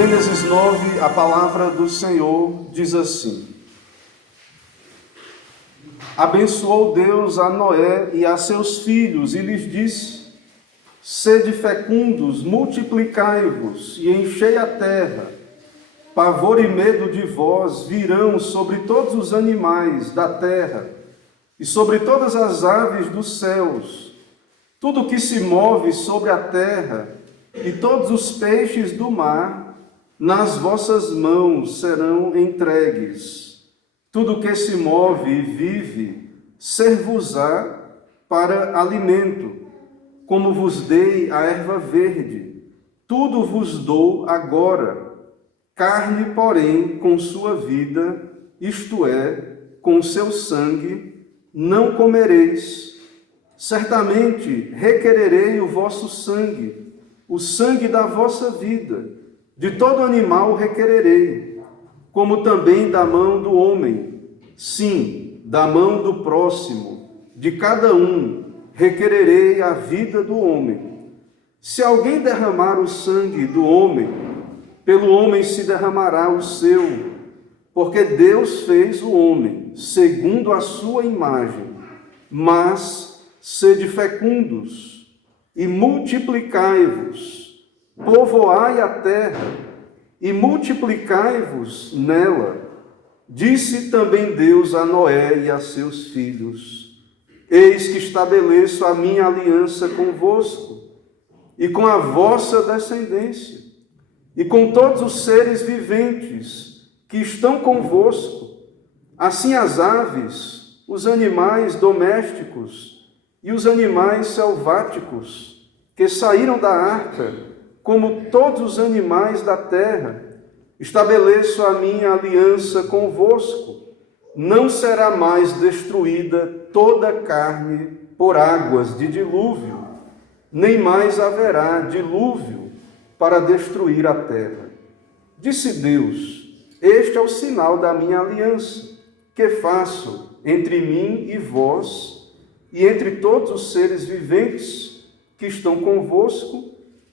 Gênesis 9, a palavra do Senhor diz assim: Abençoou Deus a Noé e a seus filhos, e lhes disse: Sede fecundos, multiplicai-vos e enchei a terra. Pavor e medo de vós virão sobre todos os animais da terra e sobre todas as aves dos céus, tudo que se move sobre a terra e todos os peixes do mar, nas vossas mãos serão entregues. Tudo que se move e vive, ser-vos-á para alimento, como vos dei a erva verde. Tudo vos dou agora. Carne, porém, com sua vida, isto é, com seu sangue, não comereis. Certamente requererei o vosso sangue, o sangue da vossa vida. De todo animal requererei, como também da mão do homem, sim, da mão do próximo, de cada um requererei a vida do homem. Se alguém derramar o sangue do homem, pelo homem se derramará o seu, porque Deus fez o homem, segundo a sua imagem. Mas sede fecundos e multiplicai-vos, povoai a terra e multiplicai-vos nela. Disse também Deus a Noé e a seus filhos: Eis que estabeleço a minha aliança convosco e com a vossa descendência, e com todos os seres viventes que estão convosco, assim as aves, os animais domésticos e os animais selváticos que saíram da arca, como todos os animais da terra. Estabeleço a minha aliança convosco. Não será mais destruída toda a carne por águas de dilúvio, nem mais haverá dilúvio para destruir a terra. Disse Deus: Este é o sinal da minha aliança, que faço entre mim e vós, e entre todos os seres viventes que estão convosco,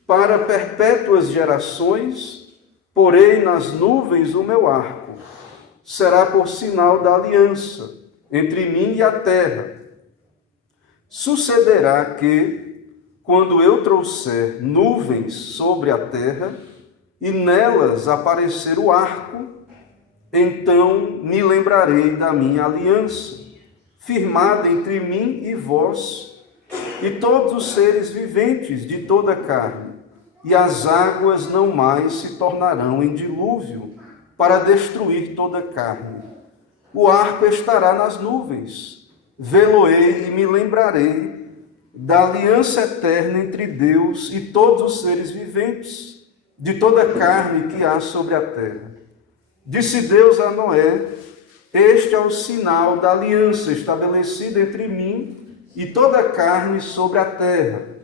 para perpétuas gerações. Porei nas nuvens o meu arco. Será por sinal da aliança entre mim e a terra. Sucederá que, quando eu trouxer nuvens sobre a terra, e nelas aparecer o arco, então me lembrarei da minha aliança, firmada entre mim e vós, e todos os seres viventes de toda a carne, e as águas não mais se tornarão em dilúvio, para destruir toda a carne. O arco estará nas nuvens, vê-lo-ei e me lembrarei da aliança eterna entre Deus e todos os seres viventes, de toda a carne que há sobre a terra. Disse Deus a Noé: Este é o sinal da aliança estabelecida entre mim e toda a carne sobre a terra.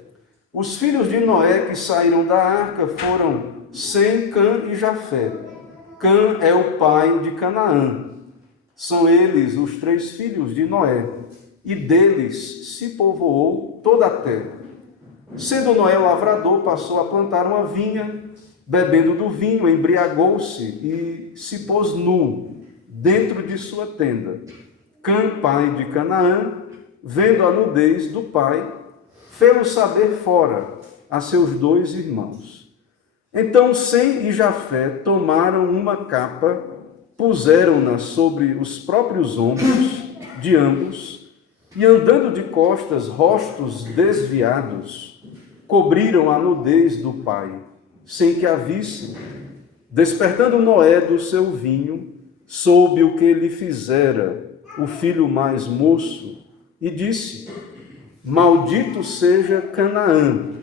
Os filhos de Noé que saíram da arca foram Sem, Cã e Jafé. Cã é o pai de Canaã. São eles os 3 filhos de Noé, e deles se povoou toda a terra. Sendo Noé lavrador, passou a plantar uma vinha, bebendo do vinho, embriagou-se e se pôs nu dentro de sua tenda. Cã, pai de Canaã, vendo a nudez do pai, fê-lo saber fora a seus 2 irmãos. Então Sem e Jafé tomaram uma capa, puseram-na sobre os próprios ombros de ambos, e andando de costas, rostos desviados, cobriram a nudez do pai, sem que a visse. Despertando Noé do seu vinho, soube o que lhe fizera o filho mais moço, e disse: Maldito seja Canaã,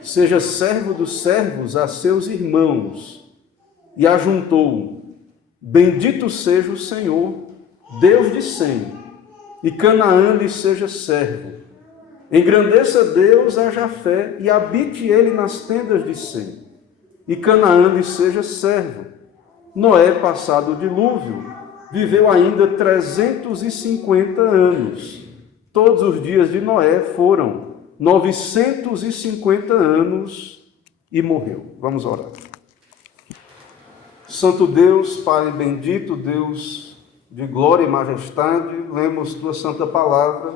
seja servo dos servos a seus irmãos. E ajuntou: Bendito seja o Senhor, Deus de Sem, e Canaã lhe seja servo. Engrandeça Deus a Jafé, e habite ele nas tendas de Sem, e Canaã lhe seja servo. Noé, passado o dilúvio, viveu ainda 350 anos. Todos os dias de Noé foram 950 anos e morreu. Vamos orar. Santo Deus, Pai bendito, Deus de glória e majestade, lemos tua santa palavra.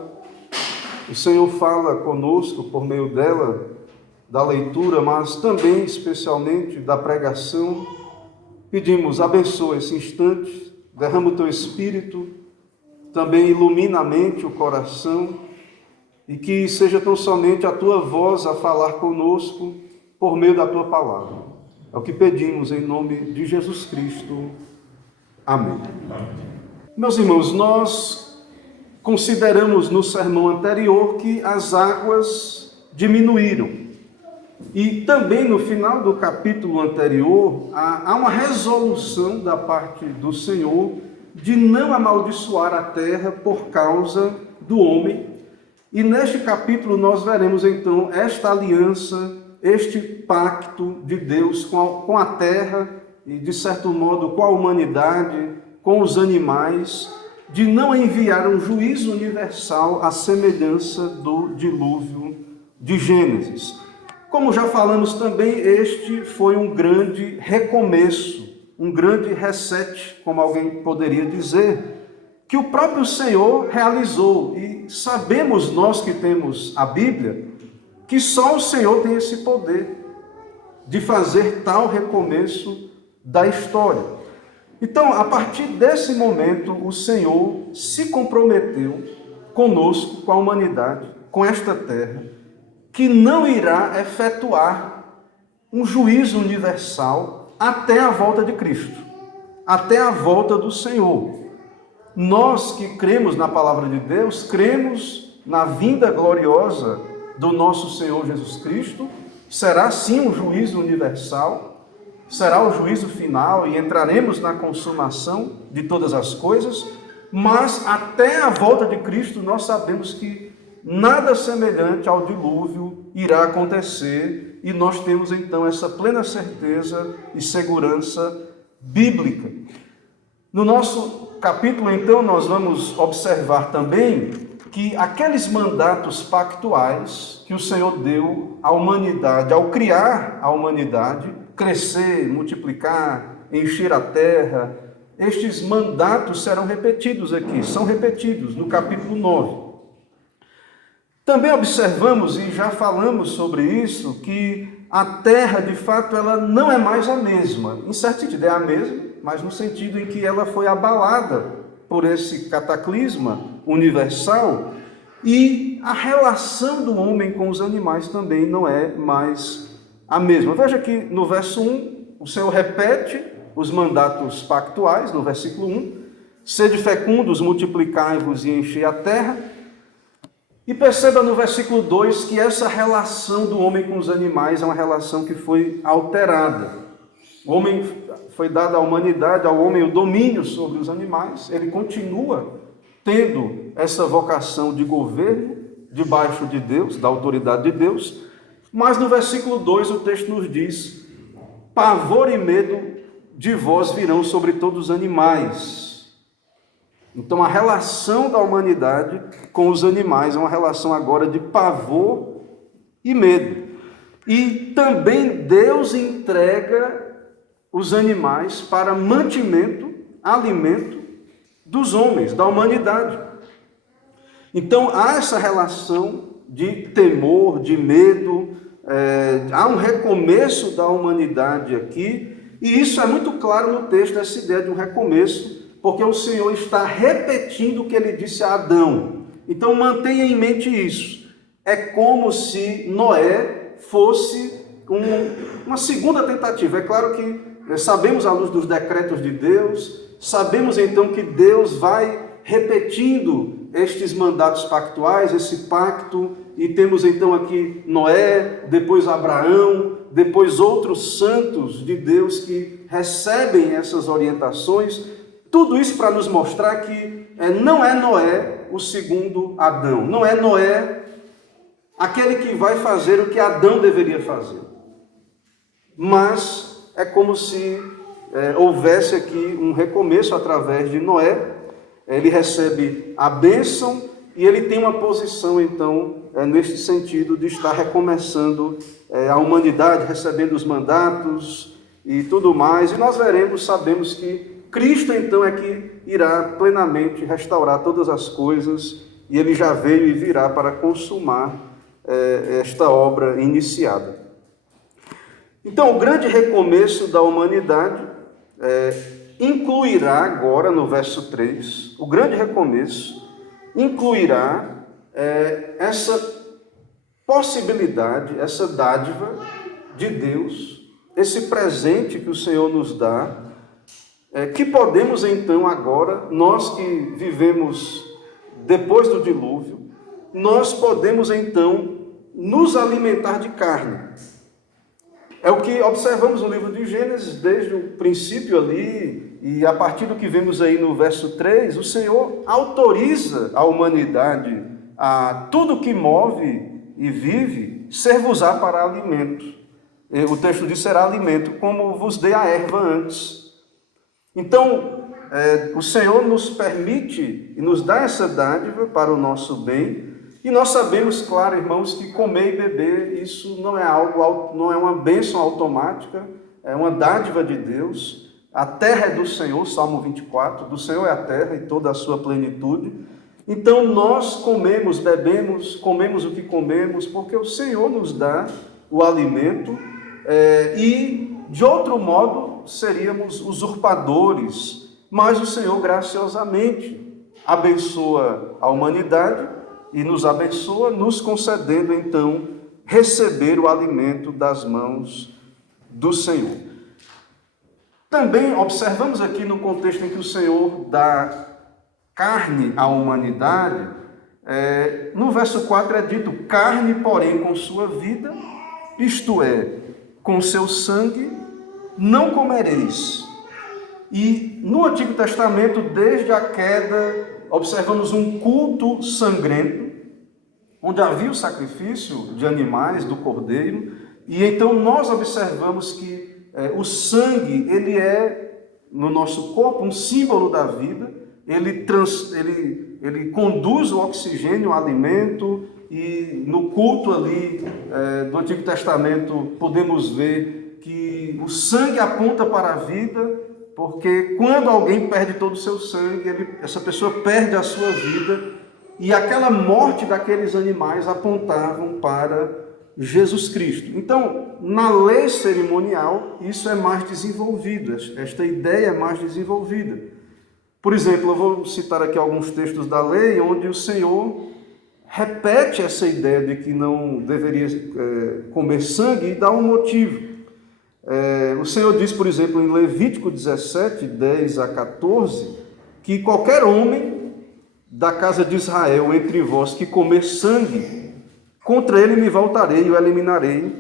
O Senhor fala conosco por meio dela, da leitura, mas também especialmente da pregação. Pedimos, abençoa esse instante, derrama o teu Espírito, também ilumina a mente, o coração, e que seja tão somente a tua voz a falar conosco por meio da tua palavra. É o que pedimos em nome de Jesus Cristo. Amém. Meus irmãos, nós consideramos no sermão anterior que as águas diminuíram. E também no final do capítulo anterior, há uma resolução da parte do Senhor de não amaldiçoar a terra por causa do homem. E neste capítulo nós veremos então esta aliança, este pacto de Deus com a terra e, de certo modo, com a humanidade, com os animais, de não enviar um juízo universal à semelhança do dilúvio de Gênesis. Como já falamos também, este foi um grande recomeço, um grande reset, como alguém poderia dizer, que o próprio Senhor realizou. E sabemos nós que temos a Bíblia, que só o Senhor tem esse poder de fazer tal recomeço da história. Então, a partir desse momento, o Senhor se comprometeu conosco, com a humanidade, com esta terra, que não irá efetuar um juízo universal até a volta de Cristo, até a volta do Senhor. Nós que cremos na palavra de Deus, cremos na vinda gloriosa do nosso Senhor Jesus Cristo. Será sim um juízo universal, será o juízo final e entraremos na consumação de todas as coisas, mas até a volta de Cristo nós sabemos que nada semelhante ao dilúvio irá acontecer, e nós temos então essa plena certeza e segurança bíblica. No nosso capítulo, então, nós vamos observar também que aqueles mandatos pactuais que o Senhor deu à humanidade, ao criar a humanidade, crescer, multiplicar, encher a terra, estes mandatos serão repetidos aqui, são repetidos no capítulo 9. Também observamos, e já falamos sobre isso, que a terra, de fato, ela não é mais a mesma. Em certo sentido, é a mesma, mas no sentido em que ela foi abalada por esse cataclisma universal, e a relação do homem com os animais também não é mais a mesma. Veja que no verso 1, o Senhor repete os mandatos pactuais, no versículo 1, sede fecundos, multiplicai-vos e enchei a terra. E perceba no versículo 2 que essa relação do homem com os animais é uma relação que foi alterada. O homem foi dado à humanidade, ao homem o domínio sobre os animais, ele continua tendo essa vocação de governo debaixo de Deus, da autoridade de Deus, mas no versículo 2 o texto nos diz: pavor e medo de vós virão sobre todos os animais. Então a relação da humanidade com os animais é uma relação agora de pavor e medo. E também Deus entrega os animais para mantimento, alimento dos homens, da humanidade. Então há essa relação de temor, de medo, há um recomeço da humanidade aqui, e isso é muito claro no texto, essa ideia de um recomeço, porque o Senhor está repetindo o que ele disse a Adão. Então mantenha em mente isso. É como se Noé fosse uma segunda tentativa. É claro que sabemos à luz dos decretos de Deus, sabemos então que Deus vai repetindo estes mandatos pactuais, esse pacto, e temos então aqui Noé, depois Abraão, depois outros santos de Deus que recebem essas orientações. Tudo isso para nos mostrar que não é Noé o segundo Adão, não é Noé aquele que vai fazer o que Adão deveria fazer, mas é como se houvesse aqui um recomeço através de Noé. Ele recebe a bênção e ele tem uma posição, então, neste sentido de estar recomeçando a humanidade, recebendo os mandatos e tudo mais, e nós veremos, sabemos que Cristo então é que irá plenamente restaurar todas as coisas, e Ele já veio e virá para consumar esta obra iniciada. Então, o grande recomeço da humanidade incluirá agora, no verso 3, o grande recomeço incluirá essa possibilidade, essa dádiva de Deus, esse presente que o Senhor nos dá, que podemos então agora, nós que vivemos depois do dilúvio, nós podemos então nos alimentar de carne. É o que observamos no livro de Gênesis, desde o princípio ali, e a partir do que vemos aí no verso 3, o Senhor autoriza a humanidade a tudo que move e vive, ser-vos-á para alimento. O texto diz, será alimento, como vos dei a erva antes. Então, o Senhor nos permite e nos dá essa dádiva para o nosso bem, e nós sabemos, claro, irmãos, que comer e beber, isso não é algo, não é uma bênção automática, é uma dádiva de Deus. A terra é do Senhor, Salmo 24, do Senhor é a terra e toda a sua plenitude. Então nós comemos, bebemos, comemos o que comemos, porque o Senhor nos dá o alimento, e de outro modo seríamos usurpadores, mas o Senhor graciosamente abençoa a humanidade e nos abençoa, nos concedendo então receber o alimento das mãos do Senhor. Também observamos aqui no contexto em que o Senhor dá carne à humanidade, no verso 4 é dito, carne, porém, com sua vida, isto é, com seu sangue, não comereis. E no Antigo Testamento, desde a queda, observamos um culto sangrento, onde havia o sacrifício de animais, do cordeiro, e então nós observamos que o sangue, ele é, no nosso corpo, um símbolo da vida, ele conduz o oxigênio, o alimento, e no culto ali do Antigo Testamento podemos ver que o sangue aponta para a vida, porque quando alguém perde todo o seu sangue, essa pessoa perde a sua vida, e aquela morte daqueles animais apontavam para Jesus Cristo. Então, na lei cerimonial, isso é mais desenvolvido, esta ideia é mais desenvolvida. Por exemplo, eu vou citar aqui alguns textos da lei, onde o Senhor repete essa ideia de que não deveria comer sangue e dá um motivo. O Senhor diz, por exemplo, em Levítico 17, 10 a 14, que qualquer homem da casa de Israel entre vós que comer sangue, contra ele me voltarei e o eliminarei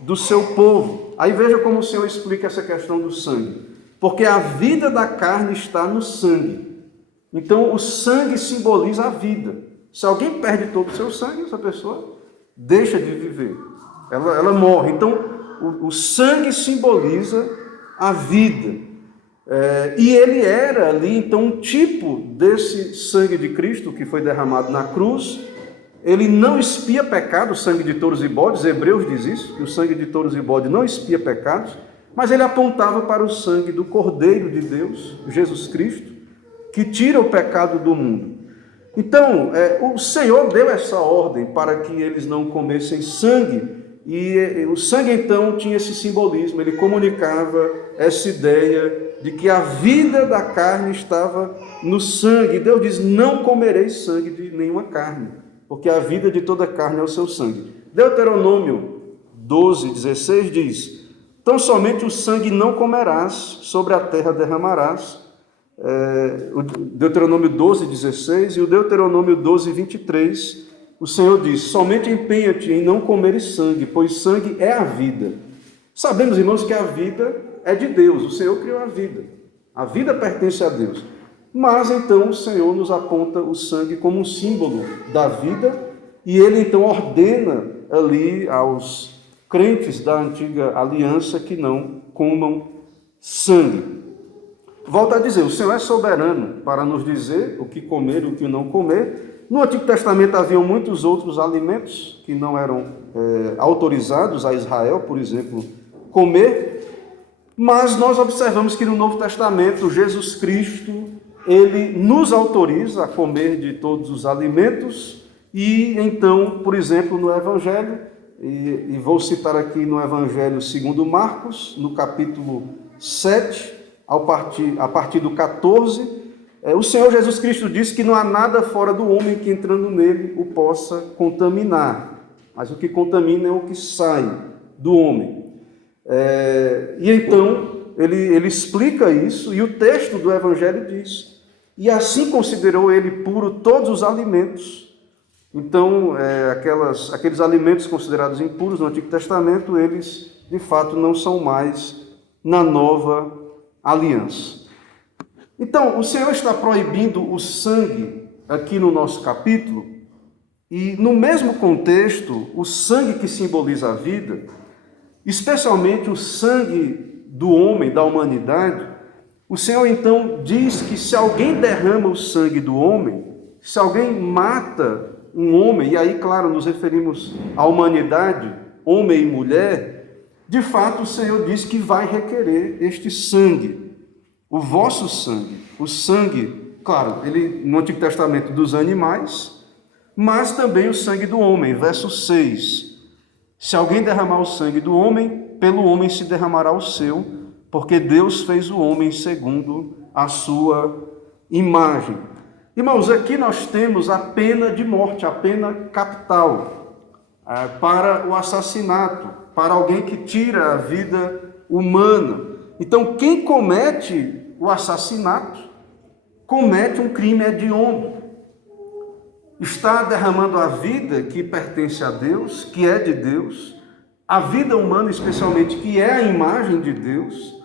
do seu povo. Aí veja como o Senhor explica essa questão do sangue. Porque a vida da carne está no sangue. Então o sangue simboliza a vida. Se alguém perde todo o seu sangue, essa pessoa deixa de viver. Ela morre. Então o sangue simboliza a vida. E ele era ali, então, um tipo desse sangue de Cristo que foi derramado na cruz. Ele não expia pecado, o sangue de touros e bodes. Hebreus diz isso, que o sangue de touros e bodes não expia pecados, mas ele apontava para o sangue do Cordeiro de Deus, Jesus Cristo, que tira o pecado do mundo. Então, o Senhor deu essa ordem para que eles não comessem sangue, e o sangue então tinha esse simbolismo, ele comunicava essa ideia de que a vida da carne estava no sangue. Deus diz, não comereis sangue de nenhuma carne, porque a vida de toda carne é o seu sangue. Deuteronômio 12, 16 diz, tão somente o sangue não comerás, sobre a terra derramarás. O Deuteronômio 12, 16 e o Deuteronômio 12, 23, o Senhor diz, somente empenha-te em não comeres sangue, pois sangue é a vida. Sabemos, irmãos, que a vida é de Deus, o Senhor criou a vida pertence a Deus. Mas então o Senhor nos aponta o sangue como um símbolo da vida, e ele então ordena ali aos crentes da antiga aliança que não comam sangue. Volta a dizer, o Senhor é soberano para nos dizer o que comer e o que não comer. No Antigo Testamento haviam muitos outros alimentos que não eram autorizados a Israel, por exemplo, comer. Mas nós observamos que no Novo Testamento, Jesus Cristo, ele nos autoriza a comer de todos os alimentos, e então, por exemplo, no Evangelho, e vou citar aqui no Evangelho segundo Marcos, no capítulo 7, a partir do 14, o Senhor Jesus Cristo diz que não há nada fora do homem que entrando nele o possa contaminar, mas o que contamina é o que sai do homem. E então ele explica isso, e o texto do Evangelho diz: e assim considerou ele puro todos os alimentos. Então, aqueles alimentos considerados impuros no Antigo Testamento, eles de fato não são mais na nova aliança. Então, o Senhor está proibindo o sangue aqui no nosso capítulo, e no mesmo contexto, o sangue que simboliza a vida, especialmente o sangue do homem, da humanidade, o Senhor então diz que se alguém derrama o sangue do homem, se alguém mata um homem, e aí, claro, nos referimos à humanidade, homem e mulher, de fato o Senhor diz que vai requerer este sangue, o vosso sangue, o sangue, claro, ele no Antigo Testamento dos animais, mas também o sangue do homem, verso 6. Se alguém derramar o sangue do homem, pelo homem se derramará o seu, porque Deus fez o homem segundo a sua imagem. Irmãos, aqui nós temos a pena de morte, a pena capital, para o assassinato, para alguém que tira a vida humana. Então, quem comete o assassinato, comete um crime hediondo. Está derramando a vida que pertence a Deus, que é de Deus, a vida humana especialmente, que é a imagem de Deus.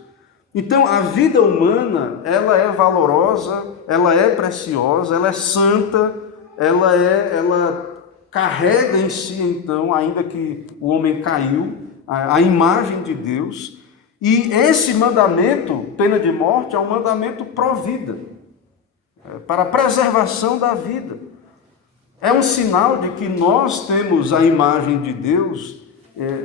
Então, a vida humana, ela é valorosa, ela é preciosa, ela é santa, ela carrega em si, então, ainda que o homem caiu, a imagem de Deus. E esse mandamento, pena de morte, é um mandamento pró-vida, para a preservação da vida. É um sinal de que nós temos a imagem de Deus.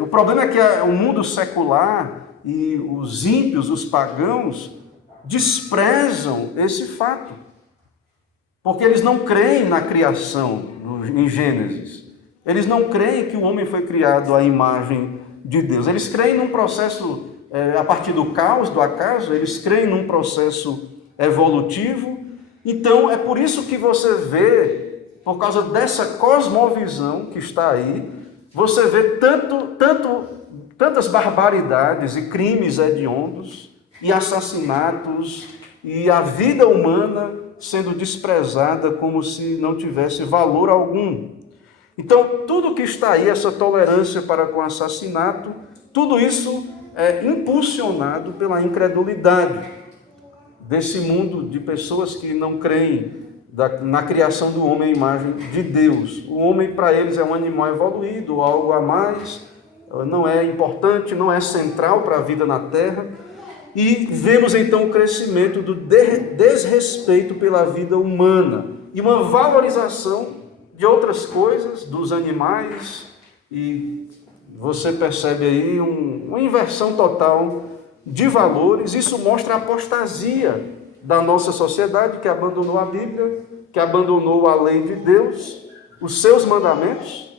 O problema é que o mundo secular e os ímpios, os pagãos, desprezam esse fato, porque eles não creem na criação, em Gênesis. Eles não creem que o homem foi criado à imagem de Deus. Eles creem num processo, a partir do caos, do acaso, eles creem num processo evolutivo. Então, é por isso que você vê, por causa dessa cosmovisão que está aí, você vê tantas barbaridades e crimes hediondos e assassinatos e a vida humana sendo desprezada como se não tivesse valor algum. Então, tudo que está aí, essa tolerância para com o assassinato, tudo isso é impulsionado pela incredulidade desse mundo de pessoas que não creem na criação do homem à imagem de Deus. O homem, para eles, é um animal evoluído, algo a mais, não é importante, não é central para a vida na Terra. E vemos então o crescimento do desrespeito pela vida humana e uma valorização de outras coisas, dos animais, e você percebe aí uma inversão total de valores. Isso mostra a apostasia da nossa sociedade, que abandonou a Bíblia, que abandonou a lei de Deus, os seus mandamentos,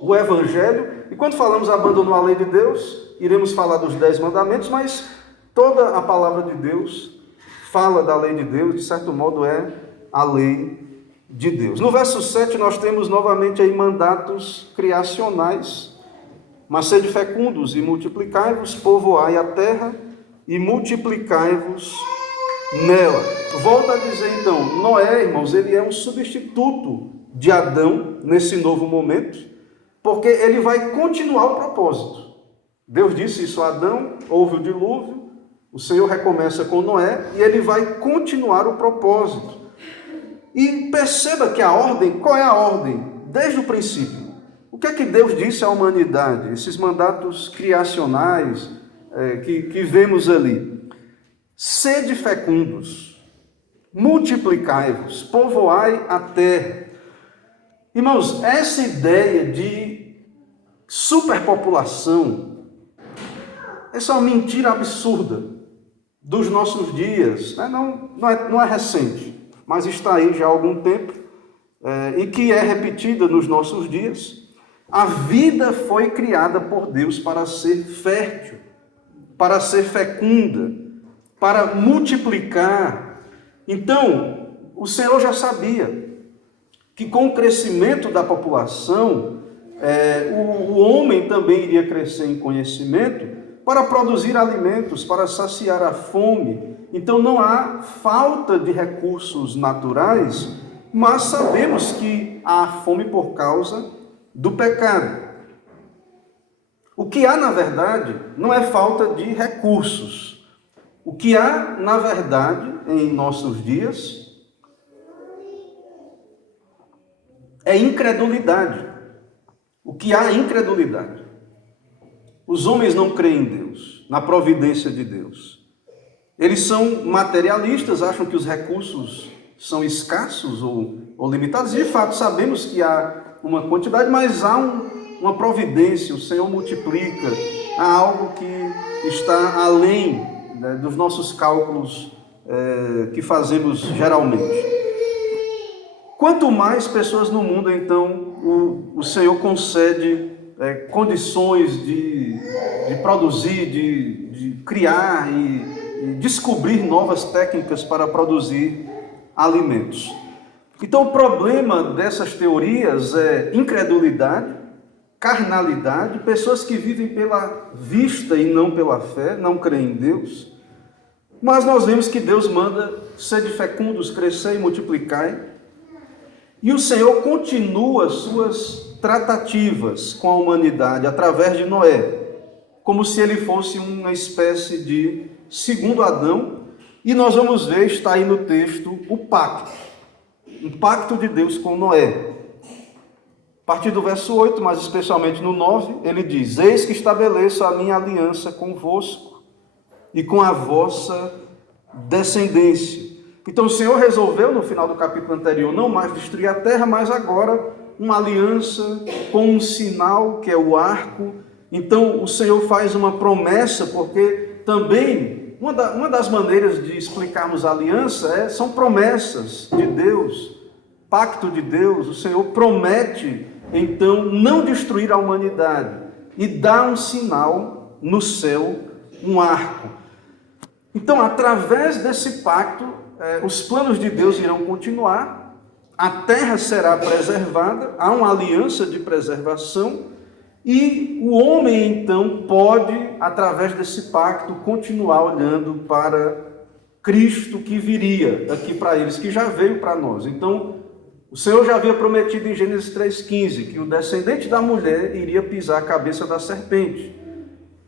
o Evangelho. E quando falamos abandonou a lei de Deus, iremos falar dos 10 mandamentos, mas toda a palavra de Deus fala da lei de Deus, de certo modo é a lei de Deus. No verso 7 nós temos novamente aí mandatos criacionais: mas sede fecundos e multiplicai-vos, povoai a terra e multiplicai-vos nela. Volta a dizer então, Noé, irmãos, ele é um substituto de Adão nesse novo momento, porque ele vai continuar o propósito. Deus disse isso a Adão, houve o dilúvio, o Senhor recomeça com Noé e ele vai continuar o propósito. E perceba que a ordem, qual é a ordem? Desde o princípio. O que é que Deus disse à humanidade? Esses mandatos criacionais que vemos ali. Sede fecundos, multiplicai-vos, povoai a terra. Irmãos, essa ideia de superpopulação, Essa é uma mentira absurda dos nossos dias, né? Não é recente, mas está aí já há algum tempo, e que é repetida nos nossos dias. A vida foi criada por Deus para ser fértil, para ser fecunda, para multiplicar. Então, o Senhor já sabia que com o crescimento da população, o homem também iria crescer em conhecimento para produzir alimentos, para saciar a fome. Então não há falta de recursos naturais, mas sabemos que há fome por causa do pecado. O que há, na verdade, não é falta de recursos. O que há, na verdade, em nossos dias, é incredulidade. O que há é incredulidade. Os homens não creem em Deus, na providência de Deus. Eles são materialistas, acham que os recursos são escassos ou limitados. E, de fato, sabemos que há uma quantidade, mas há uma providência, o Senhor multiplica, há algo que está além, né, dos nossos cálculos que fazemos geralmente. Quanto mais pessoas no mundo, então, o Senhor concede condições de produzir, de criar e descobrir novas técnicas para produzir alimentos. Então, o problema dessas teorias é incredulidade, carnalidade, pessoas que vivem pela vista e não pela fé, não creem em Deus. Mas nós vemos que Deus manda sede fecundos, crescer e multiplicai. E o Senhor continua suas tratativas com a humanidade através de Noé, como se ele fosse uma espécie de segundo Adão. E nós vamos ver, está aí no texto, o pacto de Deus com Noé. A partir do verso 8, mas especialmente no 9, ele diz: eis que estabeleço a minha aliança convosco e com a vossa descendência. Então o Senhor resolveu, no final do capítulo anterior, não mais destruir a terra, mas agora uma aliança com um sinal, que é o arco. Então o Senhor faz uma promessa, porque também uma das maneiras de explicarmos a aliança são promessas de Deus, pacto de Deus. O Senhor promete, então, não destruir a humanidade e dá um sinal no céu, um arco. Então, através desse pacto, os planos de Deus irão continuar, a terra será preservada, há uma aliança de preservação, e o homem, então, pode, através desse pacto, continuar olhando para Cristo que viria aqui para eles, que já veio para nós. Então, o Senhor já havia prometido em Gênesis 3,15 que o descendente da mulher iria pisar a cabeça da serpente.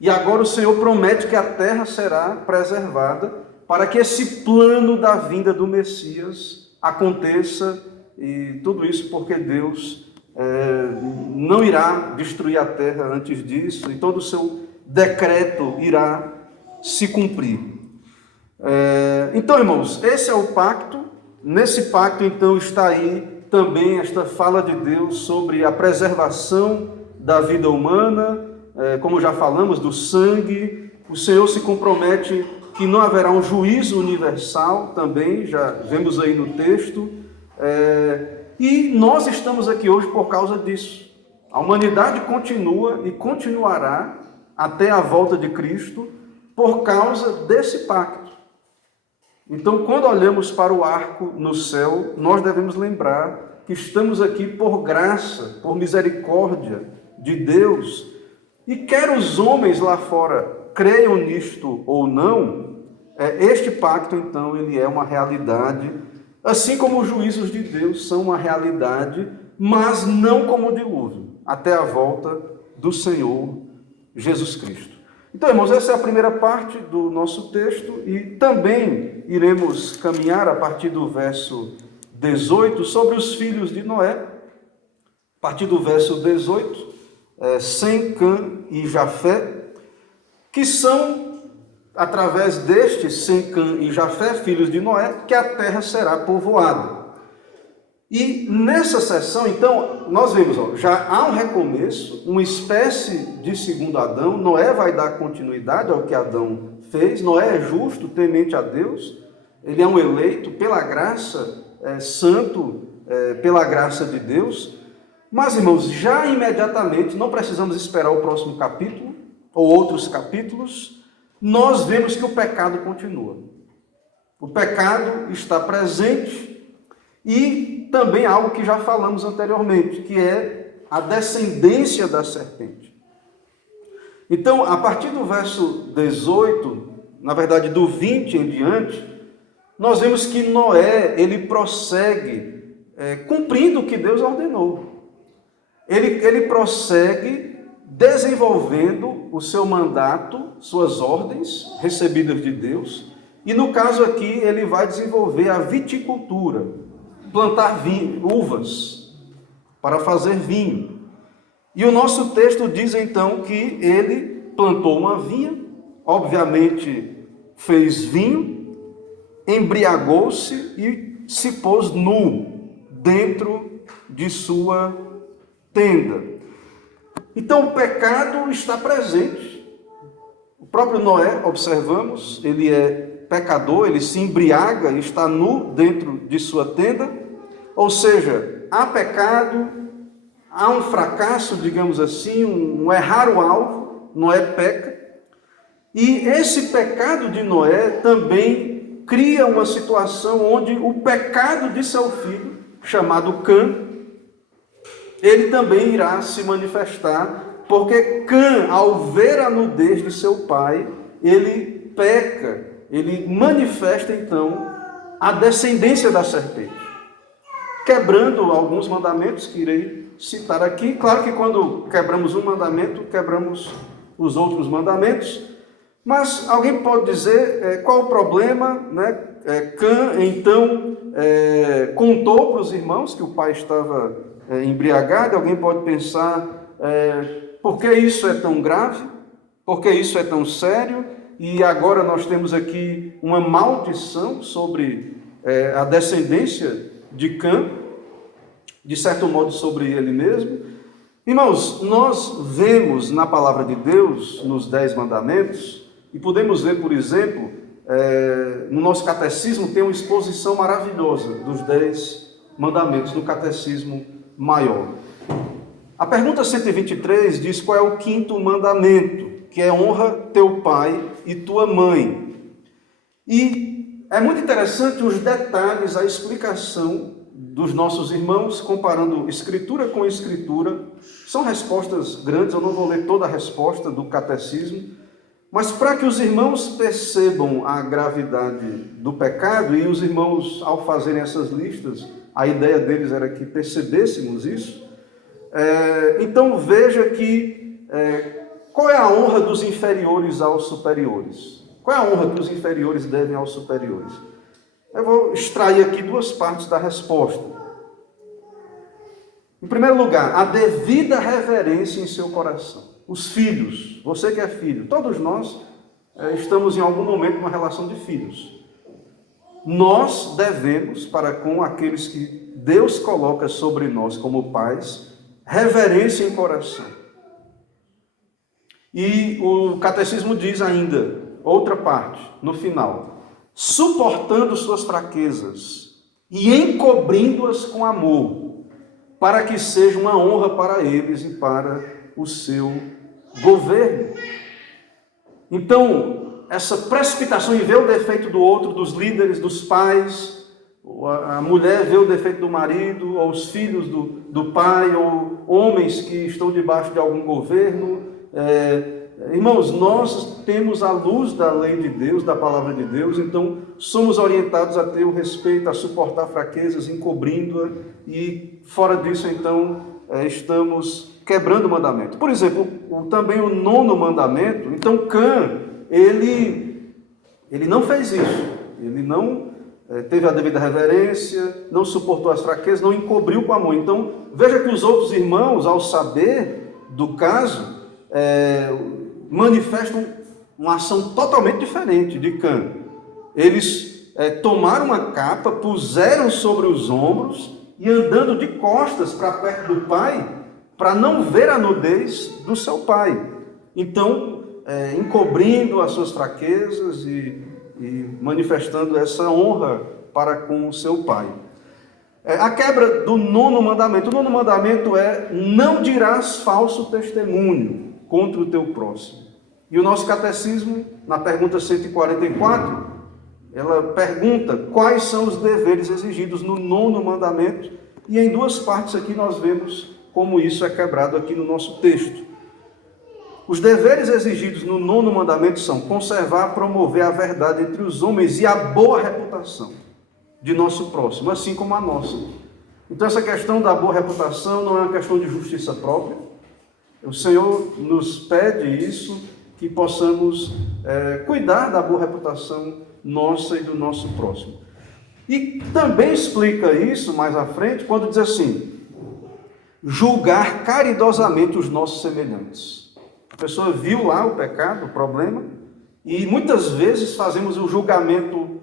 E agora o Senhor promete que a terra será preservada para que esse plano da vinda do Messias aconteça, e tudo isso porque Deus não irá destruir a terra antes disso, e todo o seu decreto irá se cumprir. Então, irmãos, esse é o pacto. Nesse pacto, então, está aí também esta fala de Deus sobre a preservação da vida humana, como já falamos, do sangue. O Senhor se compromete que não haverá um juízo universal também, já vemos aí no texto. E nós estamos aqui hoje por causa disso. A humanidade continua e continuará até a volta de Cristo por causa desse pacto. Então, quando olhamos para o arco no céu, nós devemos lembrar que estamos aqui por graça, por misericórdia de Deus. E quer os homens lá fora creiam nisto ou não, este pacto, então, ele é uma realidade. Assim como os juízos de Deus são uma realidade, mas não como o dilúvio, até a volta do Senhor Jesus Cristo. Então, irmãos, essa é a primeira parte do nosso texto, e também iremos caminhar a partir do verso 18 sobre os filhos de Noé. A partir do verso 18, Sem, Cã e Jafé, que são através destes, Sem, Cã e Jafé, filhos de Noé, que a terra será povoada. E nessa sessão, então, nós vemos, já há um recomeço, uma espécie de segundo Adão. Noé vai dar continuidade ao que Adão fez. Noé é justo, temente a Deus, ele é um eleito pela graça, santo, pela graça de Deus. Mas, irmãos, já imediatamente, não precisamos esperar o próximo capítulo, ou outros capítulos, nós vemos que o pecado continua. O pecado está presente e também algo que já falamos anteriormente, que é a descendência da serpente. Então, a partir do verso 18, na verdade do 20 em diante, nós vemos que Noé, ele prossegue cumprindo o que Deus ordenou. Ele prossegue desenvolvendo o seu mandato, suas ordens recebidas de Deus, e no caso aqui ele vai desenvolver a viticultura, plantar uvas para fazer vinho. E o nosso texto diz então que ele plantou uma vinha, obviamente fez vinho, embriagou-se e se pôs nu dentro de sua tenda. Então o pecado está presente. O próprio Noé, observamos, ele é pecador, ele se embriaga e está nu dentro de sua tenda. Ou seja, há pecado, há um fracasso, digamos assim, um errar o alvo. Noé peca. E esse pecado de Noé também cria uma situação onde o pecado de seu filho, chamado Cã, ele também irá se manifestar, porque Cã, ao ver a nudez de seu pai, ele peca, ele manifesta então a descendência da serpente, quebrando alguns mandamentos que irei citar aqui. Claro que quando quebramos um mandamento, quebramos os outros mandamentos, mas alguém pode dizer qual o problema, né? Cã então contou para os irmãos que o pai estava embriagado. Alguém pode pensar, por que isso é tão grave? Por que isso é tão sério? E agora nós temos aqui uma maldição sobre a descendência de Cã, de certo modo sobre ele mesmo. Irmãos, nós vemos na palavra de Deus, nos 10 mandamentos, e podemos ver, por exemplo, no nosso catecismo tem uma exposição maravilhosa dos 10 mandamentos, no catecismo maior. A pergunta 123 diz qual é o 5º mandamento, que é honra teu pai e tua mãe. E é muito interessante os detalhes, a explicação dos nossos irmãos, comparando escritura com escritura. São respostas grandes, eu não vou ler toda a resposta do catecismo, mas para que os irmãos percebam a gravidade do pecado, e os irmãos, ao fazerem essas listas, a ideia deles era que percebêssemos isso. Então veja que qual é a honra dos inferiores aos superiores? Qual é a honra que os inferiores devem aos superiores? Eu vou extrair aqui 2 partes da resposta. Em primeiro lugar, a devida reverência em seu coração. Os filhos, você que é filho, todos nós estamos em algum momento numa relação de filhos. Nós devemos, para com aqueles que Deus coloca sobre nós como pais, reverência em coração. E o catecismo diz ainda, outra parte, no final, suportando suas fraquezas e encobrindo-as com amor, para que seja uma honra para eles e para o seu governo. Então, essa precipitação em ver o defeito do outro, dos líderes, dos pais, a mulher vê o defeito do marido, ou os filhos do pai, ou homens que estão debaixo de algum governo. Irmãos, nós temos a luz da lei de Deus, da palavra de Deus, então somos orientados a ter o respeito, a suportar fraquezas, encobrindo-a, e fora disso, então, estamos quebrando o mandamento. Por exemplo, também o 9º mandamento, então Cã, ele não fez isso, ele não teve a devida reverência, não suportou as fraquezas, não encobriu com amor. Então, veja que os outros irmãos, ao saber do caso, manifestam uma ação totalmente diferente de Cã. Eles tomaram uma capa, puseram sobre os ombros e andando de costas para perto do pai, para não ver a nudez do seu pai. Então, encobrindo as suas fraquezas e manifestando essa honra para com o seu pai. A quebra do 9º mandamento. O 9º mandamento é: não dirás falso testemunho contra o teu próximo. E o nosso catecismo, na pergunta 144, ela pergunta quais são os deveres exigidos no 9º mandamento. E em 2 partes aqui nós vemos como isso é quebrado aqui no nosso texto. Os deveres exigidos no 9º mandamento são conservar, promover a verdade entre os homens e a boa reputação de nosso próximo, assim como a nossa. Então essa questão da boa reputação não é uma questão de justiça própria. O Senhor nos pede isso, que possamos cuidar da boa reputação nossa e do nosso próximo. E também explica isso mais à frente, quando diz assim: julgar caridosamente os nossos semelhantes. A pessoa viu lá o pecado, o problema, e muitas vezes fazemos o julgamento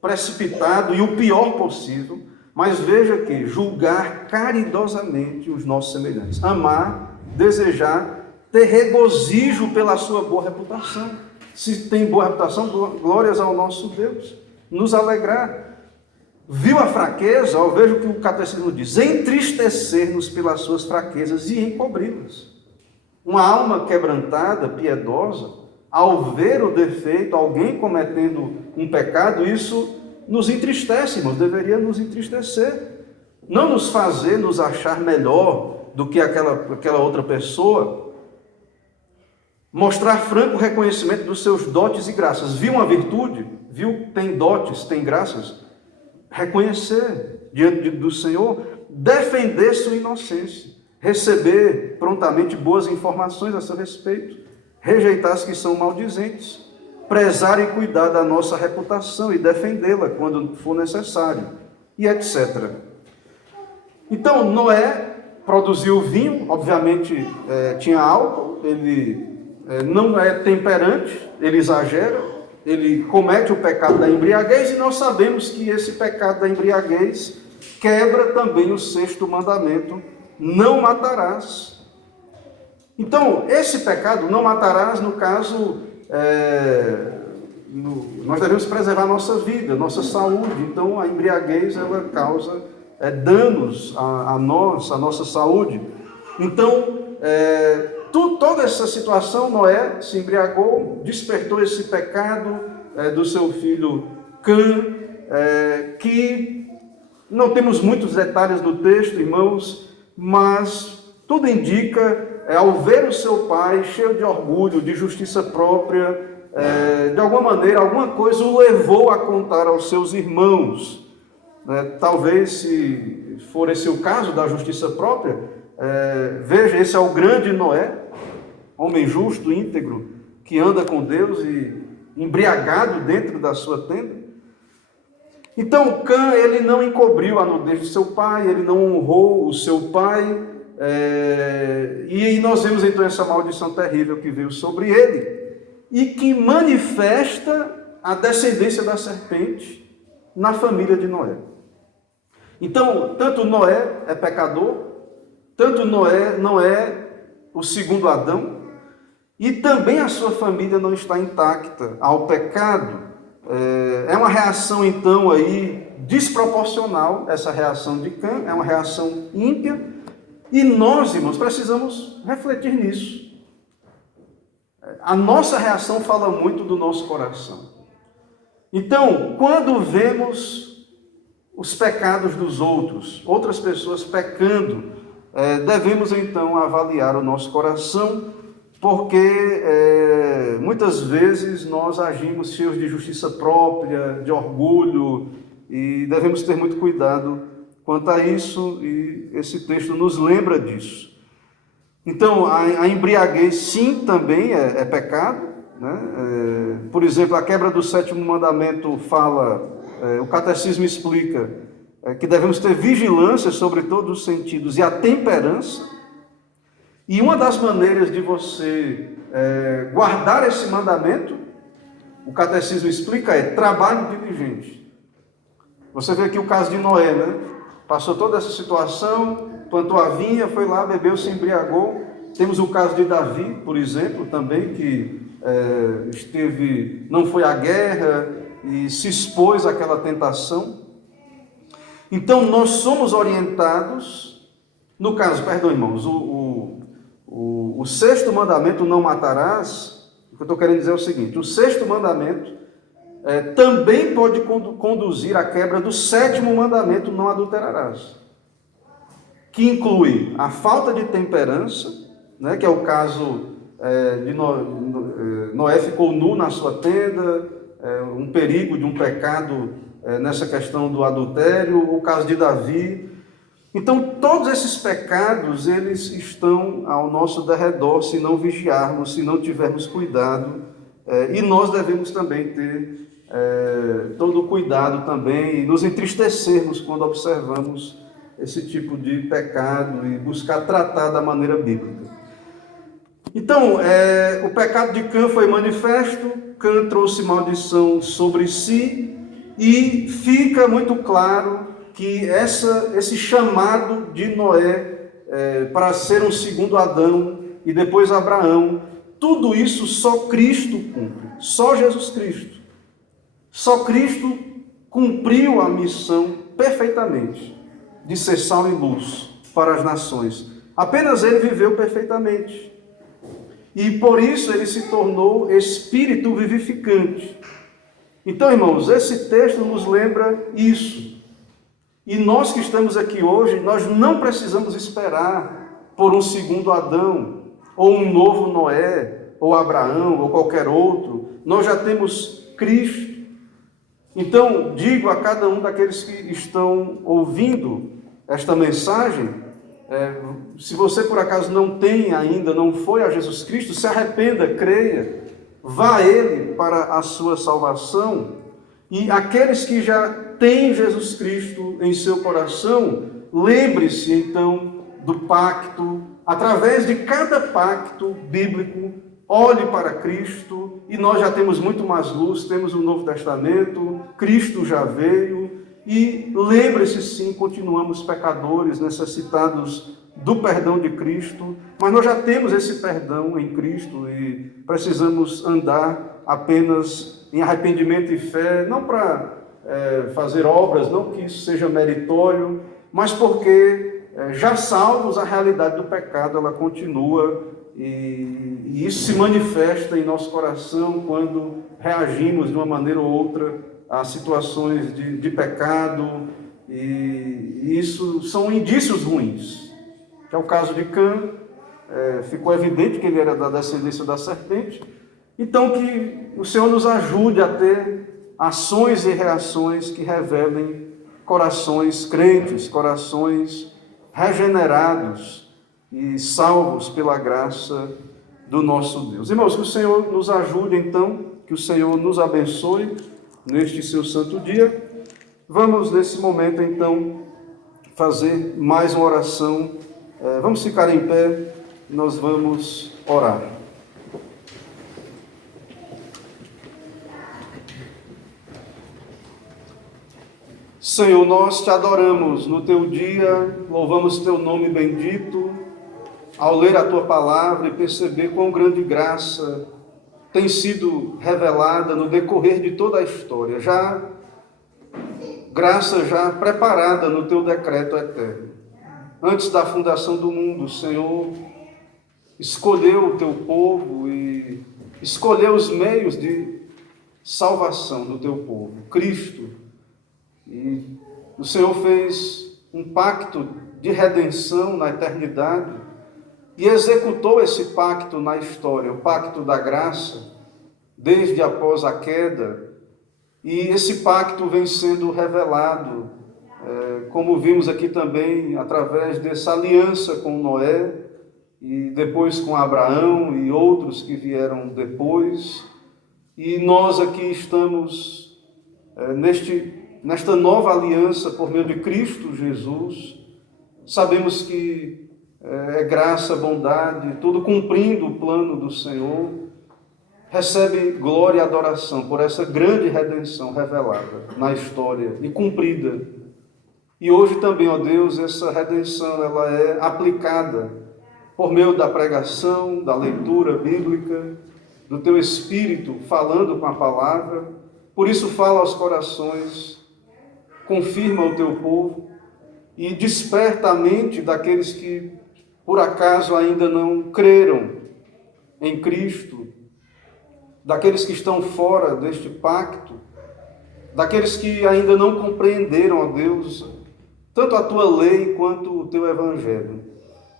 precipitado e o pior possível, mas veja que julgar caridosamente os nossos semelhantes, amar, desejar, ter regozijo pela sua boa reputação. Se tem boa reputação, glórias ao nosso Deus, nos alegrar. Viu a fraqueza, veja o que o catecismo diz: entristecer-nos pelas suas fraquezas e encobri-las. Uma alma quebrantada, piedosa, ao ver o defeito, alguém cometendo um pecado, isso nos entristece, irmãos, deveria nos entristecer. Não nos fazer nos achar melhor do que aquela outra pessoa. Mostrar franco reconhecimento dos seus dotes e graças. Viu uma virtude? Viu que tem dotes, tem graças? Reconhecer diante do Senhor, defender sua inocência. Receber prontamente boas informações a seu respeito, rejeitar as que são maldizentes, prezar e cuidar da nossa reputação e defendê-la quando for necessário, e etc. Então, Noé produziu vinho, obviamente tinha álcool, ele não é temperante, ele exagera, ele comete o pecado da embriaguez, e nós sabemos que esse pecado da embriaguez quebra também o 6º mandamento: não matarás. Então, esse pecado, não matarás, no caso, nós devemos preservar a nossa vida, nossa saúde. Então, a embriaguez, ela causa danos a nós, a nossa saúde. Então, toda essa situação, Noé se embriagou, despertou esse pecado do seu filho Cã, que não temos muitos detalhes no texto, irmãos, mas tudo indica, ao ver o seu pai cheio de orgulho, de justiça própria, de alguma maneira, alguma coisa o levou a contar aos seus irmãos. Talvez, se for esse o caso da justiça própria, veja, esse é o grande Noé, homem justo, íntegro, que anda com Deus e embriagado dentro da sua tenda. Então, Cã, ele não encobriu a nudez de seu pai, ele não honrou o seu pai, e nós vemos então essa maldição terrível que veio sobre ele, e que manifesta a descendência da serpente na família de Noé. Então, tanto Noé é pecador, tanto Noé não é o segundo Adão, e também a sua família não está intacta ao pecado. É uma reação, então, aí desproporcional, essa reação de Cã, é uma reação ímpia, e nós, irmãos, precisamos refletir nisso. A nossa reação fala muito do nosso coração. Então, quando vemos os pecados dos outros, outras pessoas pecando, devemos, então, avaliar o nosso coração, porque muitas vezes nós agimos cheios de justiça própria, de orgulho, e devemos ter muito cuidado quanto a isso, e esse texto nos lembra disso. Então, a embriaguez, sim, também é pecado, né? Por exemplo, a quebra do 7º mandamento fala, o catecismo explica que devemos ter vigilância sobre todos os sentidos e a temperança. E uma das maneiras de você guardar esse mandamento, o catecismo explica, é trabalho diligente. Você vê aqui o caso de Noé, né? Passou toda essa situação, plantou a vinha, foi lá, bebeu, se embriagou. Temos o caso de Davi, por exemplo, também, que não foi à guerra e se expôs àquela tentação. Então, nós somos orientados, no caso, perdão, irmãos, o sexto mandamento, não matarás, o que eu estou querendo dizer é o seguinte: o sexto mandamento também pode conduzir à quebra do sétimo mandamento, não adulterarás, que inclui a falta de temperança, né, que é o caso de Noé ficou nu na sua tenda, um perigo de um pecado nessa questão do adultério, o caso de Davi. Então, todos esses pecados, eles estão ao nosso derredor, se não vigiarmos, se não tivermos cuidado, e nós devemos também ter todo o cuidado também, e nos entristecermos quando observamos esse tipo de pecado e buscar tratar da maneira bíblica. Então, o pecado de Cã foi manifesto, Cã trouxe maldição sobre si, e fica muito claro que esse chamado de Noé para ser um segundo Adão e depois Abraão, tudo isso só Cristo cumpre, só Jesus Cristo. Só Cristo cumpriu a missão perfeitamente de ser sal e luz para as nações. Apenas ele viveu perfeitamente. E por isso ele se tornou espírito vivificante. Então, irmãos, esse texto nos lembra isso. E nós que estamos aqui hoje, nós não precisamos esperar por um segundo Adão, ou um novo Noé, ou Abraão, ou qualquer outro. Nós já temos Cristo. Então, digo a cada um daqueles que estão ouvindo esta mensagem, se você por acaso não tem ainda, não foi a Jesus Cristo, se arrependa, creia, vá a Ele para a sua salvação. E aqueles que já têm Jesus Cristo em seu coração, lembre-se então do pacto, através de cada pacto bíblico, olhe para Cristo, e nós já temos muito mais luz, temos o Novo Testamento, Cristo já veio, e lembre-se sim, continuamos pecadores, necessitados do perdão de Cristo, mas nós já temos esse perdão em Cristo e precisamos andar apenas em arrependimento e fé, não para fazer obras, não que isso seja meritório, mas porque já salvos, a realidade do pecado ela continua. E isso se manifesta em nosso coração quando reagimos de uma maneira ou outra a situações de pecado, e isso são indícios ruins, que é o caso de Cã. Ficou evidente que ele era da descendência da serpente. Então que o Senhor nos ajude a ter ações e reações que revelem corações crentes, corações regenerados e salvos pela graça do nosso Deus. Irmãos, que o Senhor nos ajude então, que o Senhor nos abençoe neste seu santo dia. Vamos nesse momento então fazer mais uma oração. Vamos ficar em pé, nós vamos orar. Senhor, nós te adoramos no teu dia, louvamos teu nome bendito, ao ler a tua palavra e perceber quão grande graça tem sido revelada no decorrer de toda a história, graça já preparada no teu decreto eterno. Antes da fundação do mundo, o Senhor escolheu o teu povo e escolheu os meios de salvação do teu povo, Cristo. E o Senhor fez um pacto de redenção na eternidade e executou esse pacto na história, o pacto da graça, desde após a queda. E esse pacto vem sendo revelado, como vimos aqui também, através dessa aliança com Noé, e depois com Abraão e outros que vieram depois. E nós aqui estamos nesta nova aliança por meio de Cristo Jesus. Sabemos que é graça, bondade, tudo cumprindo o plano do Senhor. Recebe glória e adoração por essa grande redenção revelada na história e cumprida. E hoje também, ó Deus, essa redenção ela é aplicada por meio da pregação, da leitura bíblica, do teu Espírito falando com a palavra. Por isso fala aos corações, confirma o teu povo e desperta a mente daqueles que por acaso ainda não creram em Cristo, daqueles que estão fora deste pacto, daqueles que ainda não compreenderam, ó Deus, tanto a tua lei quanto o teu evangelho.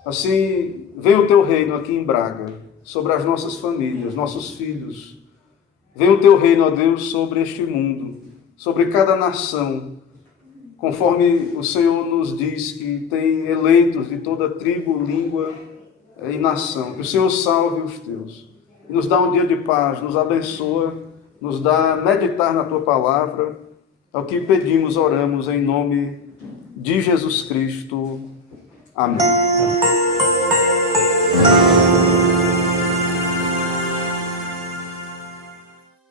Assim, vem o teu reino aqui em Braga, sobre as nossas famílias, nossos filhos. Vem o teu reino, ó Deus, sobre este mundo, sobre cada nação, conforme o Senhor nos diz que tem eleitos de toda tribo, língua e nação. Que o Senhor salve os teus. E nos dá um dia de paz, nos abençoa, nos dá meditar na tua palavra. É o que pedimos, oramos em nome de Jesus Cristo. Amém.